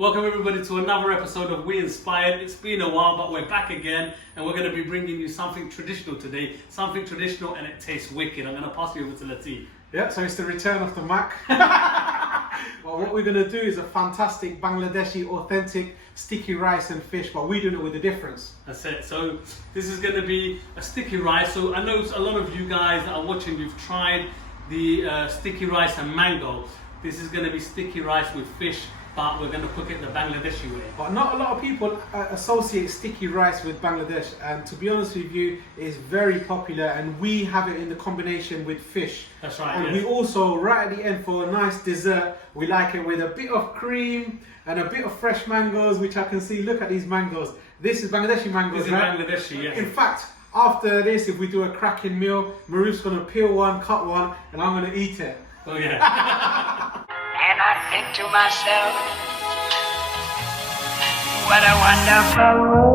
Welcome everybody to another episode of We Inspired. It's been a while, but we're back again, and we're going to be bringing you something traditional today. Something traditional, and it tastes wicked. I'm going to pass you over to Latif. Yeah, so it's the return of the Mac. Well, what we're going to do is a fantastic Bangladeshi authentic sticky rice and fish, but we're doing it with a difference. That's it. So this is going to be a sticky rice. So I know a lot of you guys that are watching, you've tried the sticky rice and mango. This is going to be sticky rice with fish, but we're going to cook it the Bangladeshi way. But not a lot of people associate sticky rice with Bangladesh, and to be honest with you, it's very popular, and we have it in the combination with fish. That's right. And we also, right at the end for a nice dessert, we like it with a bit of cream and a bit of fresh mangoes, which I can see, look at these mangoes. This is Bangladeshi mangoes, This is right? Bangladeshi, yes. In fact, after this, if we do a cracking meal, Maruf's going to peel one, cut one, and I'm going to eat it. Oh yeah. And I think to myself, what a wonderful.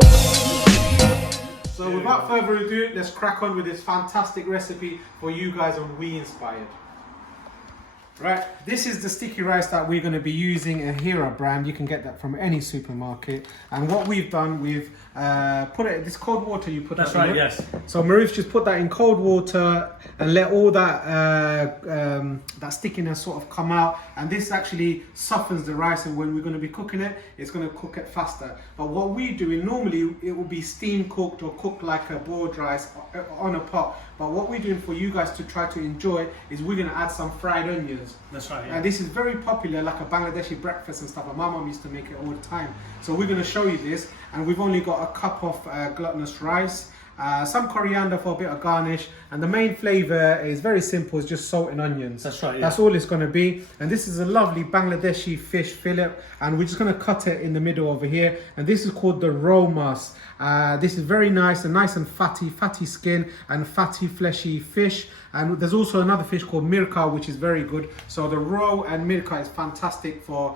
So without further ado, let's crack on with this fantastic recipe for you guys on We Inspired. Right, this is the sticky rice that we're going to be using, a Hera brand. You can get that from any supermarket. And what we've done, we've put it, this cold water you put That's that in. right, yes. So Maruf's just put that in cold water and let all that that stickiness sort of come out. And this actually softens the rice, and when we're going to be cooking it, it's going to cook it faster. But what we're doing, normally it will be steam cooked or cooked like a boiled rice on a pot. But what we're doing for you guys to try to enjoy is we're going to add some fried onions. That's right. Yeah. And this is very popular, like a Bangladeshi breakfast and stuff. And my mum used to make it all the time. So we're going to show you this. And we've only got a cup of glutinous rice, some coriander for a bit of garnish. And the main flavour is very simple. It's just salt and onions. That's right. Yeah. That's all it's going to be. And this is a lovely Bangladeshi fish fillet. And we're just going to cut it in the middle over here. And this is called the romas. This is very nice and fatty skin and fatty fleshy fish. And there's also another fish called mirka, which is very good. So the roe and mirka is fantastic for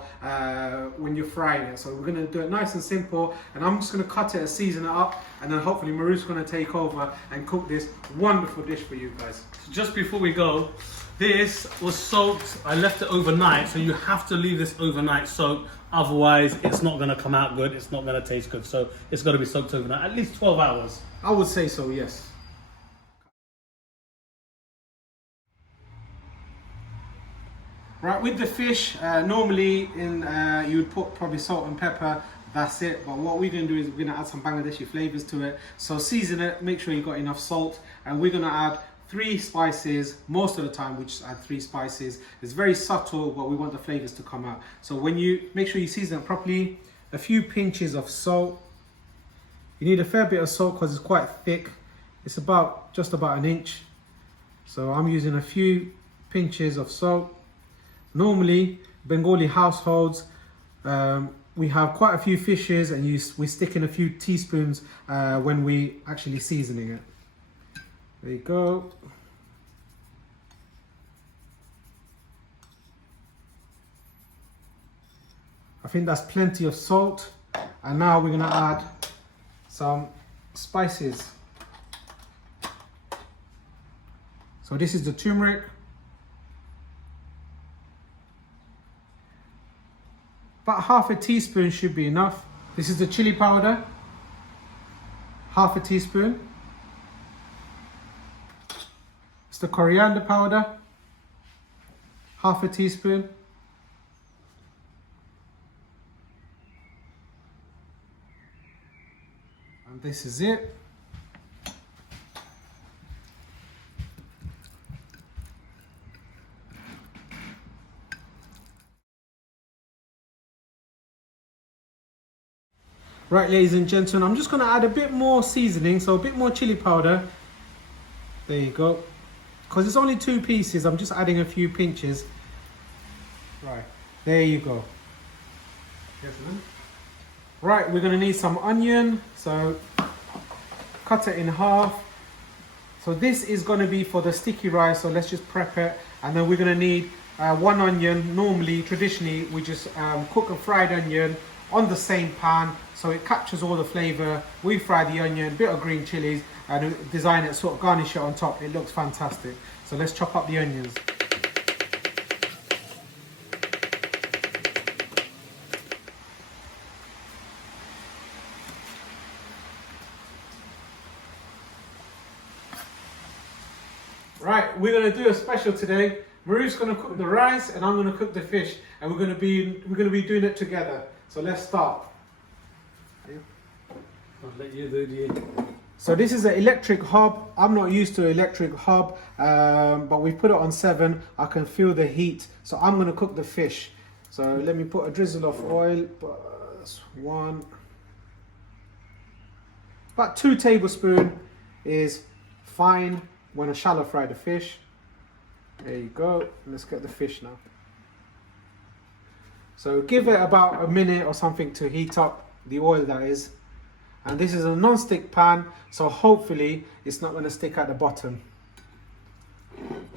when you're frying it. So we're going to do it nice and simple. And I'm just going to cut it and season it up. And then hopefully Maruf's going to take over and cook this wonderful dish for you guys. Just before we go, this was soaked. I left it overnight, so you have to leave this overnight soaked. Otherwise, it's not going to come out good. It's not going to taste good. So it's got to be soaked overnight, at least 12 hours. I would say so, yes. Right, with the fish, normally you would put probably salt and pepper, that's it. But what we're going to do is we're going to add some Bangladeshi flavors to it. So season it, make sure you've got enough salt, and we're going to add 3 spices. Most of the time we just add 3 spices. It's very subtle, but we want the flavors to come out. So when you make sure you season it properly, a few pinches of salt. You need a fair bit of salt because it's quite thick. It's just about an inch. So I'm using a few pinches of salt. Normally, Bengali households, we have quite a few fishes, and we stick in a few teaspoons when we actually seasoning it. There you go. I think that's plenty of salt. And now we're going to add some spices. So this is the turmeric. About half a teaspoon should be enough. This is the chilli powder. Half a teaspoon. It's the coriander powder. Half a teaspoon. And this is it. Right, ladies and gentlemen, I'm just going to add a bit more seasoning, so a bit more chili powder. There you go. Because it's only 2 pieces, I'm just adding a few pinches. Right, there you go. Right, we're going to need some onion, so cut it in half. So this is going to be for the sticky rice, so let's just prep it. And then we're going to need 1 onion. Normally, traditionally, we just cook a fried onion on the same pan, so it captures all the flavor. We fry the onion, bit of green chilies, and design it, sort of garnish it on top. It looks fantastic. So let's chop up the onions. Right, we're gonna do a special today. Maruf's gonna cook the rice and I'm gonna cook the fish, and we're gonna be doing it together. So let's start. I'll let you do the... So this is an electric hob. I'm not used to electric hob, but we put it on 7. I can feel the heat. So I'm gonna cook the fish. So let me put a drizzle of oil. That's 1. About 2 tablespoons is fine when I shallow fry the fish. There you go. Let's get the fish now. So give it about a minute or something to heat up, the oil that is. And this is a non-stick pan, so hopefully it's not going to stick at the bottom.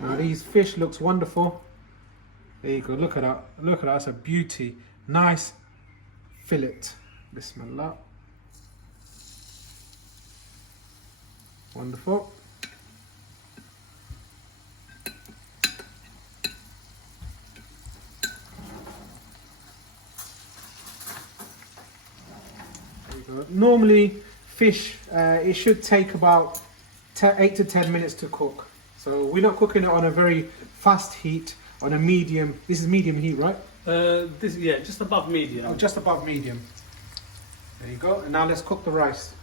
Now these fish looks wonderful. There you go, look at that. Look at that, that's a beauty. Nice fillet. Bismillah. Wonderful. Normally fish, it should take about 8 to 10 minutes to cook. So we're not cooking it on a very fast heat, on a medium. This is medium heat, right? Yeah, just above medium. Oh, just above medium. There you go. And now let's cook the rice.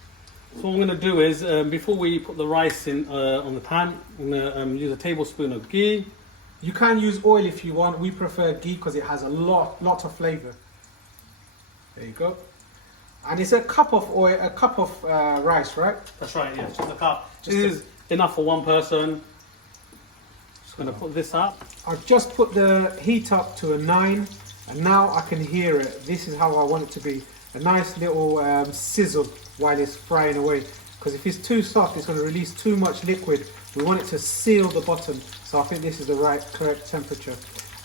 So what I'm going to do is, before we put the rice in on the pan, I'm going to use a tablespoon of ghee. You can use oil if you want. We prefer ghee because it has a lot of flavor. There you go. And it's a cup of oil, a cup of rice, right? That's right, yeah, just a cup. This is enough for one person. Just going to put this up. I've just put the heat up to a 9, and now I can hear it. This is how I want it to be. A nice little sizzle while it's frying away. Because if it's too soft, it's going to release too much liquid. We want it to seal the bottom. So I think this is the correct temperature.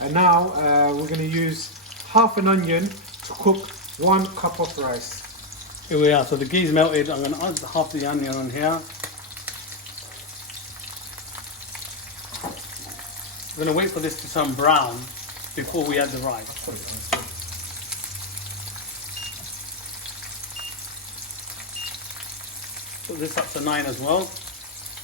And now we're going to use half an onion to cook 1 cup of rice. Here we are, so the ghee's melted. I'm going to add half the onion on here. We're going to wait for this to turn brown before we add the rice. Put this up to 9 as well.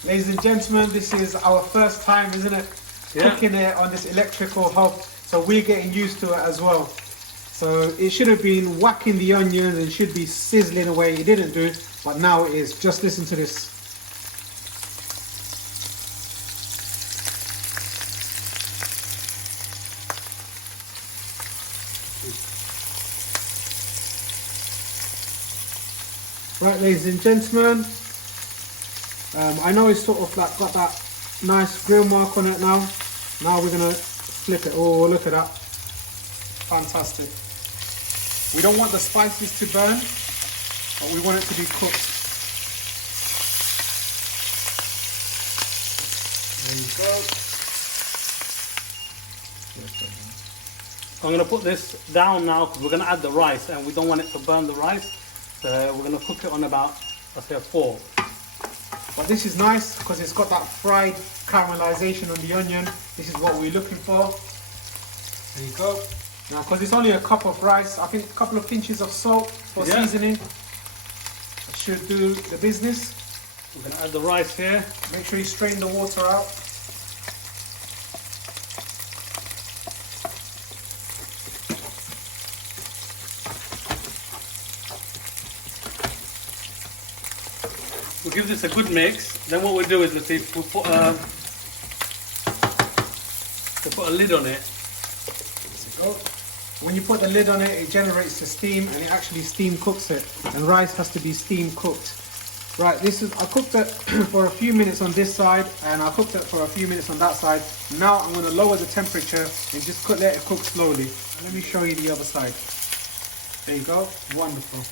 Ladies and gentlemen, this is our first time, isn't it? Yeah. Cooking it on this electrical hob, so we're getting used to it as well. So it should have been whacking the onions and should be sizzling away. It didn't do, but now it is. Just listen to this. Right, ladies and gentlemen, I know it's sort of like got that nice grill mark on it now. Now we're gonna flip it. Oh, look at that. Fantastic. We don't want the spices to burn, but we want it to be cooked. There you go. I'm going to put this down now because we're going to add the rice and we don't want it to burn the rice. So we're going to cook it on about, let's say, a 4. But this is nice because it's got that fried caramelization on the onion. This is what we're looking for. There you go. Now, because it's only a cup of rice, I think a couple of pinches of salt for seasoning should do the business. We're going to add the rice here. Make sure you strain the water out. We'll give this a good mix. Then what we'll do is, let's see, we'll put a lid on it. There you go. When you put the lid on it, it generates the steam and it actually steam cooks it. And rice has to be steam cooked. Right, I cooked it for a few minutes on this side and I cooked it for a few minutes on that side. Now I'm going to lower the temperature and just let it cook slowly. And let me show you the other side. There you go. Wonderful.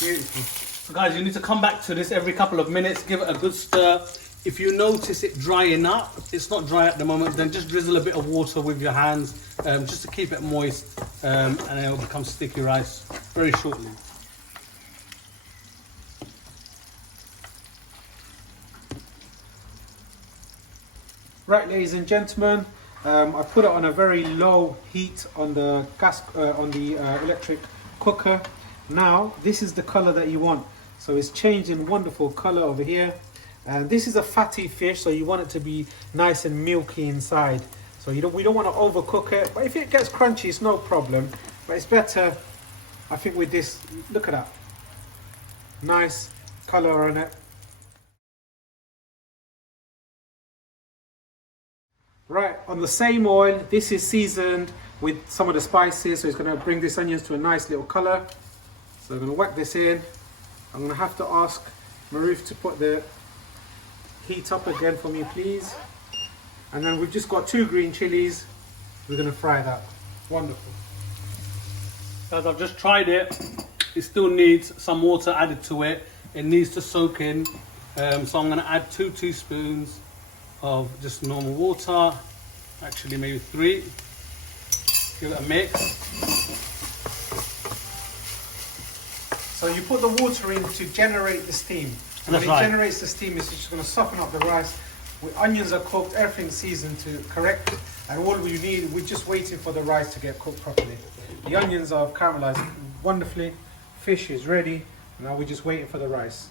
Beautiful. So guys, you need to come back to this every couple of minutes, give it a good stir. If you notice it drying up, it's not dry at the moment, then just drizzle a bit of water with your hands just to keep it moist and then it will become sticky rice very shortly. Right, ladies and gentlemen, I put it on a very low heat on the gas, electric cooker. Now, this is the color that you want. So it's changing wonderful color over here. This is a fatty fish, so you want it to be nice and milky inside. So we don't want to overcook it, but if it gets crunchy, it's no problem. But it's better, I think, with this. Look at that, nice color on it. Right, on the same oil, this is seasoned with some of the spices, so it's going to bring this onions to a nice little color. So I'm going to whack this in. I'm going to have to ask Maruf to put the heat up again for me, please. And then we've just got 2 green chilies. We're going to fry that. Wonderful. Guys, I've just tried it. It still needs some water added to it. It needs to soak in. So I'm going to add 2 teaspoons of just normal water. Actually, maybe 3. Give it a mix. So you put the water in to generate the steam. And when it generates the steam, it's just going to soften up the rice. With onions are cooked, everything's seasoned to correct. And all you need, we're just waiting for the rice to get cooked properly. The onions are caramelized wonderfully. Fish is ready. Now we're just waiting for the rice.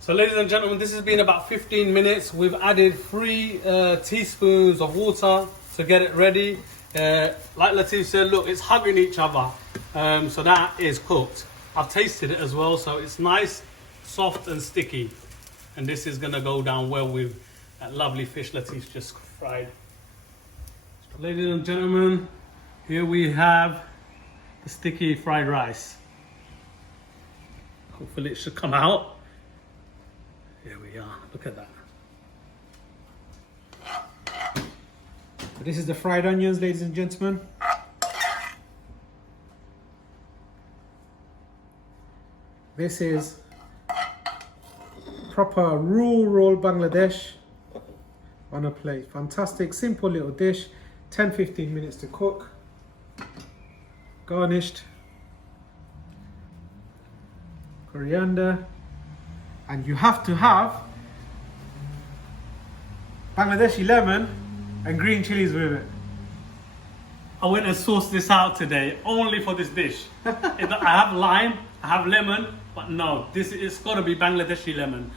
So ladies and gentlemen, this has been about 15 minutes. We've added 3 teaspoons of water to get it ready. Like Latif said, look, it's hugging each other. So that is cooked. I've tasted it as well, so it's nice, soft and sticky. And this is gonna go down well with that lovely fish Latif just fried. So ladies and gentlemen, here we have the sticky fried rice. Hopefully it should come out. Here we are, look at that. This is the fried onions, ladies and gentlemen. This is proper rural Bangladesh on a plate. Fantastic, simple little dish. 10-15 minutes to cook. Garnished. Coriander. And you have to have Bangladeshi lemon and green chilies with it. I went and sourced this out today only for this dish. I have lime, I have lemon, but no, it's got to be Bangladeshi lemon.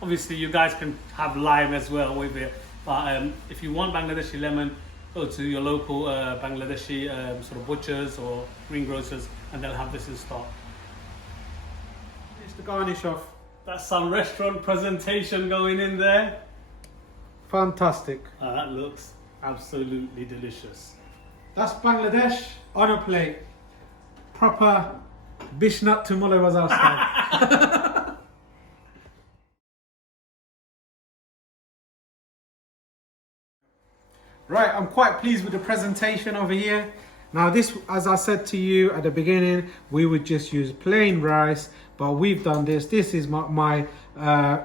Obviously, you guys can have lime as well with it, but if you want Bangladeshi lemon, go to your local Bangladeshi sort of butchers or greengrocers, and they'll have this in stock. It's the garnish off. That's some restaurant presentation going in there. Fantastic. That looks absolutely delicious. That's Bangladesh on a plate. Proper Bishnat to Mulay Bazaar style. Right, I'm quite pleased with the presentation over here. Now this, as I said to you at the beginning, we would just use plain rice, but we've done this. This is my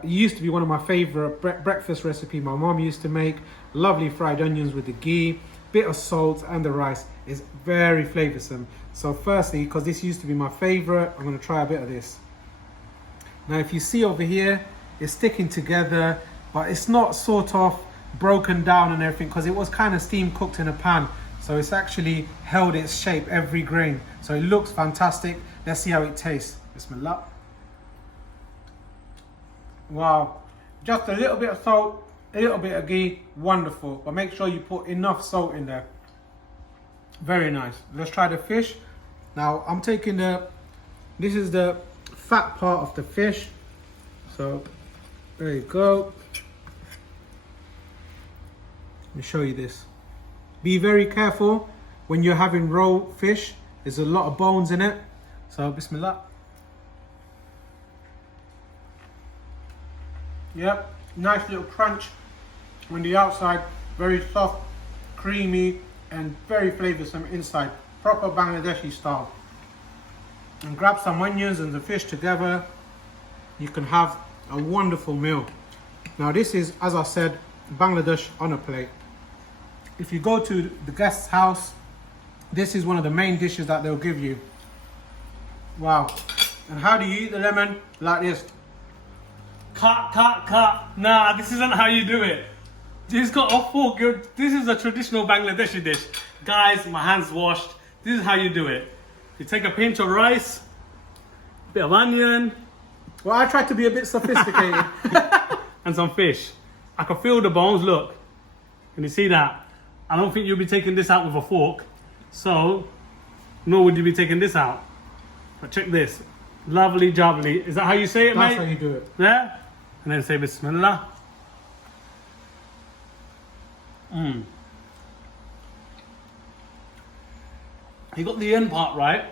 used to be one of my favorite breakfast recipe my mom used to make. Lovely fried onions with the ghee, bit of salt, and the rice is very flavoursome. So firstly, because this used to be my favorite, I'm going to try a bit of this. Now if you see over here, it's sticking together, but it's not sort of broken down and everything, because it was kind of steam cooked in a pan. So it's actually held its shape, every grain. So it looks fantastic. Let's see how it tastes. Bismillah. Wow. Just a little bit of salt, a little bit of ghee. Wonderful. But make sure you put enough salt in there. Very nice. Let's try the fish. Now I'm taking this is the fat part of the fish. So there you go. Let me show you this. Be very careful when you're having raw fish. There's a lot of bones in it. So bismillah. Yep, nice little crunch on the outside. Very soft, creamy, and very flavoursome inside. Proper Bangladeshi style. And grab some onions and the fish together. You can have a wonderful meal. Now this is, as I said, Bangladesh on a plate. If you go to the guest's house, this is one of the main dishes that they'll give you. Wow. And how do you eat the lemon? Like this. Cut. Nah, this isn't how you do it. This got a fork. This is a traditional Bangladeshi dish. Guys, my hands washed. This is how you do it. You take a pinch of rice, a bit of onion. Well, I tried to be a bit sophisticated. and some fish. I can feel the bones, look. Can you see that? I don't think you'll be taking this out with a fork. So, nor would you be taking this out. But check this. Lovely jubbly. Is that how you say it, mate? That's how you do it. Yeah? And then say Bismillah. You got the end part right.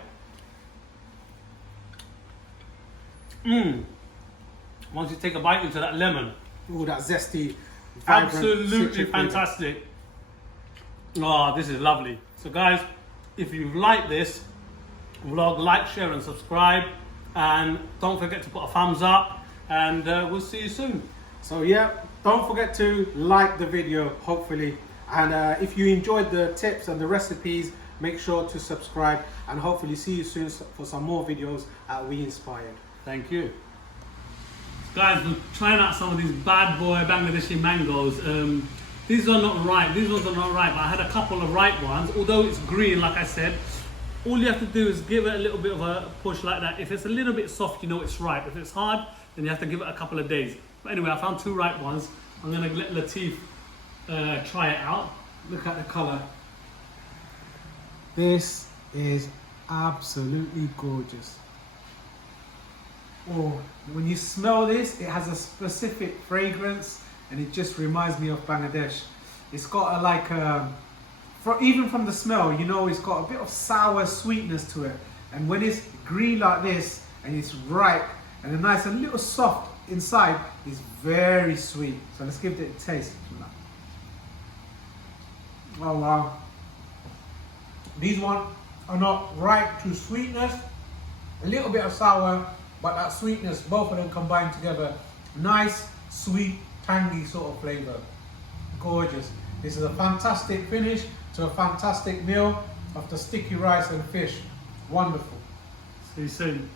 Once you take a bite into that lemon. Ooh, that zesty, vibrant, Absolutely citric flavour. fantastic. Oh, this is lovely. So guys, if you like this vlog, like, share and subscribe. And don't forget to put a thumbs up. And we'll see you soon. So yeah, don't forget to like the video, hopefully. And if you enjoyed the tips and the recipes, make sure to subscribe. And hopefully see you soon for some more videos at We Inspired. Thank you. Guys, we're trying out some of these bad boy Bangladeshi mangoes. These are not ripe. These ones are not ripe. I had a couple of ripe ones. Although it's green, like I said, all you have to do is give it a little bit of a push like that. If it's a little bit soft, you know it's ripe. If it's hard, then you have to give it a couple of days. But anyway, I found 2 ripe ones. I'm gonna let Latif try it out. Look at the colour. This is absolutely gorgeous. Oh, when you smell this, it has a specific fragrance and it just reminds me of Bangladesh. It's got a like even from the smell, you know, it's got a bit of sour sweetness to it. And when it's green like this and it's ripe and a nice, a little soft inside, it's very sweet. So let's give it a taste. Oh wow. These ones are not ripe to sweetness, a little bit of sour, but that sweetness, both of them combined together. Nice, sweet, tangy sort of flavour. Gorgeous. This is a fantastic finish to a fantastic meal of the sticky rice and fish. Wonderful. See you soon.